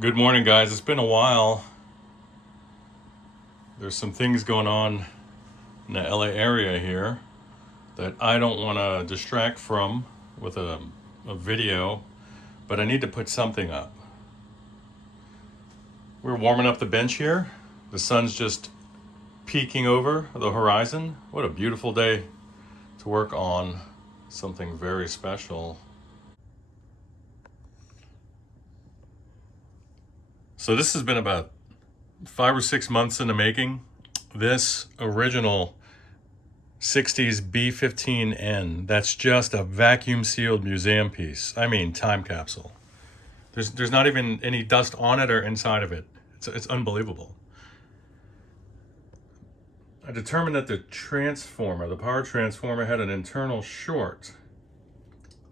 Good morning, guys. It's been a while. There's some things going on in the LA area here that I don't want to distract from with a video, but I need to put something up. We're warming up the bench here. The sun's just peeking over the horizon. What a beautiful day to work on something very special. So this has been about 5 or 6 months in the making. This original 60s B15N, that's just a vacuum sealed museum piece. I mean, time capsule. There's not even any dust on it or inside of it. It's unbelievable. I determined that the power transformer had an internal short.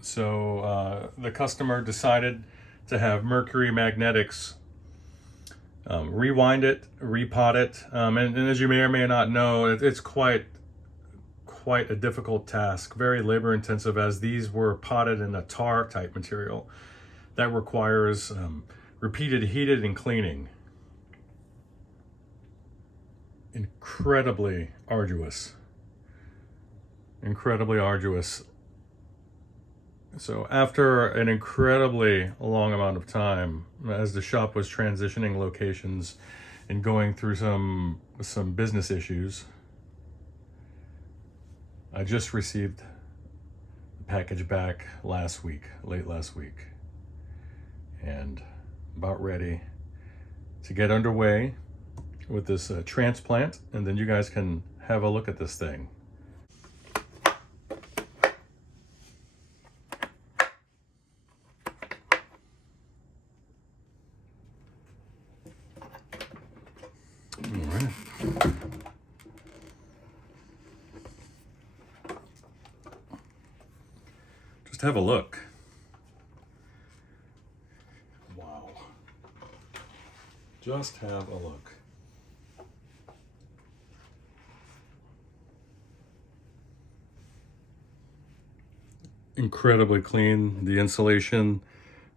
So the customer decided to have Mercury magnetics rewind it, repot it, and as you may or may not know, it's quite a difficult task, very labor intensive, as these were potted in a tar type material that requires repeated heating and cleaning. Incredibly arduous. So after an incredibly long amount of time, as the shop was transitioning locations and going through some business issues, I just received the package back late last week, and about ready to get underway with this transplant, and then you guys can have a look at this thing. All right. Just have a look. Wow. Just have a look. Incredibly clean. The insulation,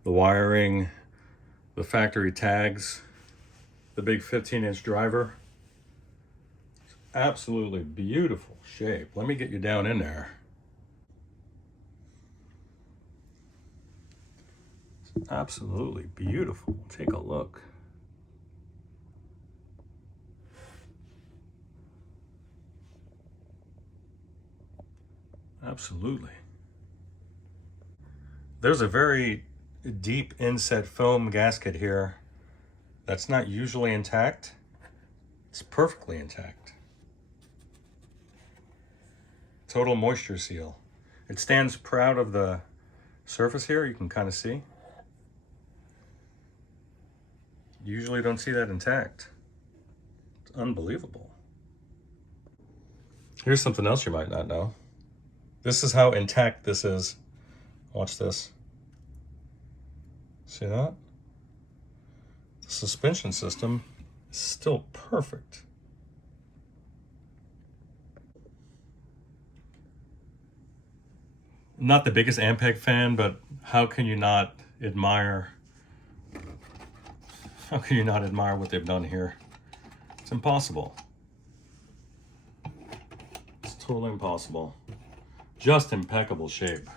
the wiring, the factory tags, the big 15-inch driver. It's absolutely beautiful shape. Let me get you down in there. It's absolutely beautiful. Take a look. Absolutely. There's a very deep inset foam gasket here that's not usually intact. It's perfectly intact. Total moisture seal. It stands proud of the surface here, you can kind of see. Usually don't see that intact. It's unbelievable. Here's something else you might not know. This is how intact this is. Watch this. See that? The suspension system is still perfect. Not the biggest Ampeg fan, but how can you not admire what they've done here? It's impossible. It's totally impossible. Just impeccable shape.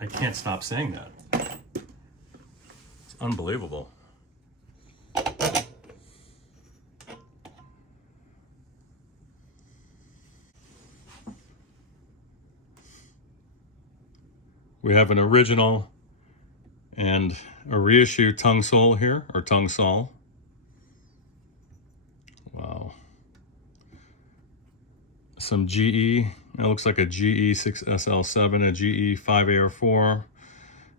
I can't stop saying that. It's unbelievable. We have an original and a reissue tongue sole here, or tongue saw. Wow. Some GE, it looks like a GE 6SL7, a GE 5AR4,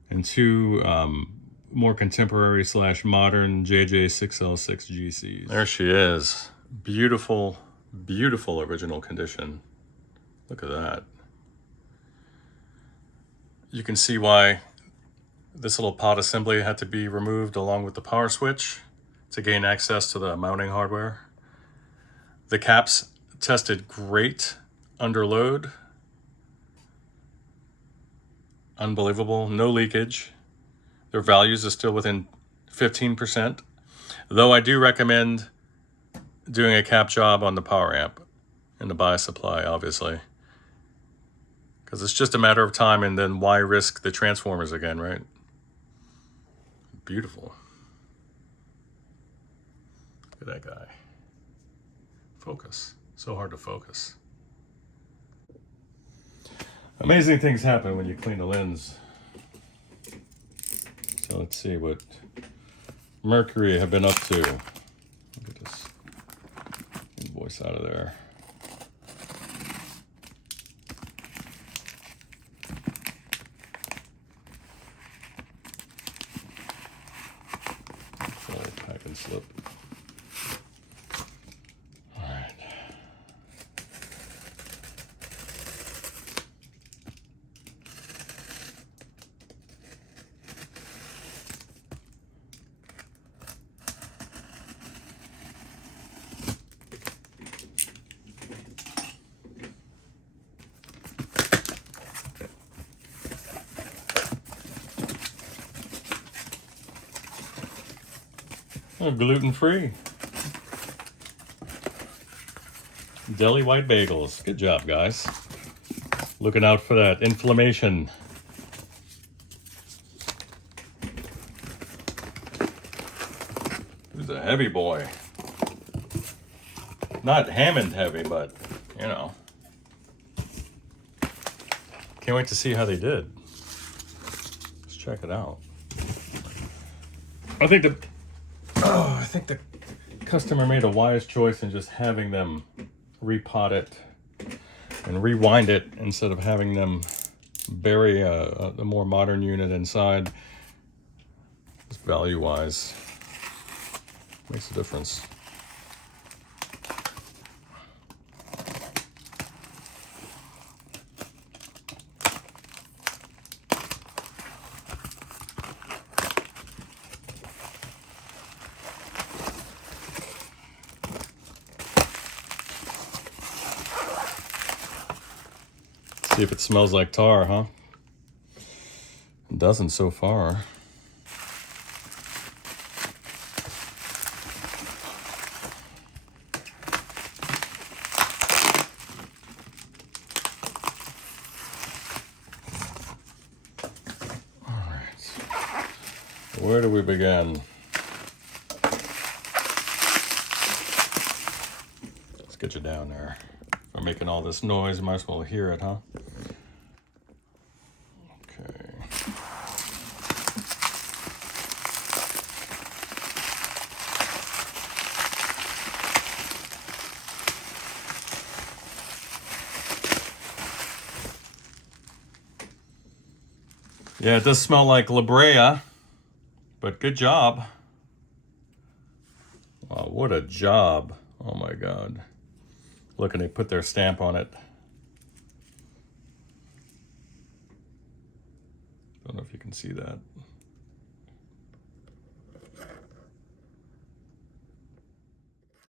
and two more contemporary / modern JJ 6L6 GCs. There she is. Beautiful, beautiful original condition. Look at that. You can see why this little pod assembly had to be removed along with the power switch to gain access to the mounting hardware. The caps tested great under load. Unbelievable, no leakage. Their values are still within 15%. Though I do recommend doing a cap job on the power amp and the bias supply, obviously. Because it's just a matter of time, and then why risk the transformers again, right? Beautiful. Look at that guy. Focus. So hard to focus. Amazing things happen when you clean the lens. So let's see what Mercury have been up to. Get this invoice out of there. Pack and slip. All right. Oh, gluten-free. Deli white bagels. Good job, guys. Looking out for that inflammation. Who's a heavy boy? Not Hammond heavy, but, you know. Can't wait to see how they did. Let's check it out. I think the customer made a wise choice in just having them repot it and rewind it instead of having them bury a more modern unit inside. Just value-wise, makes a difference. See if it smells like tar, huh? It doesn't so far. All right. Where do we begin? Let's get you down there. If I'm making all this noise, you might as well hear it, huh? Yeah, it does smell like La Brea, but good job. Wow, what a job. Oh my God. Look, and they put their stamp on it. Don't know if you can see that.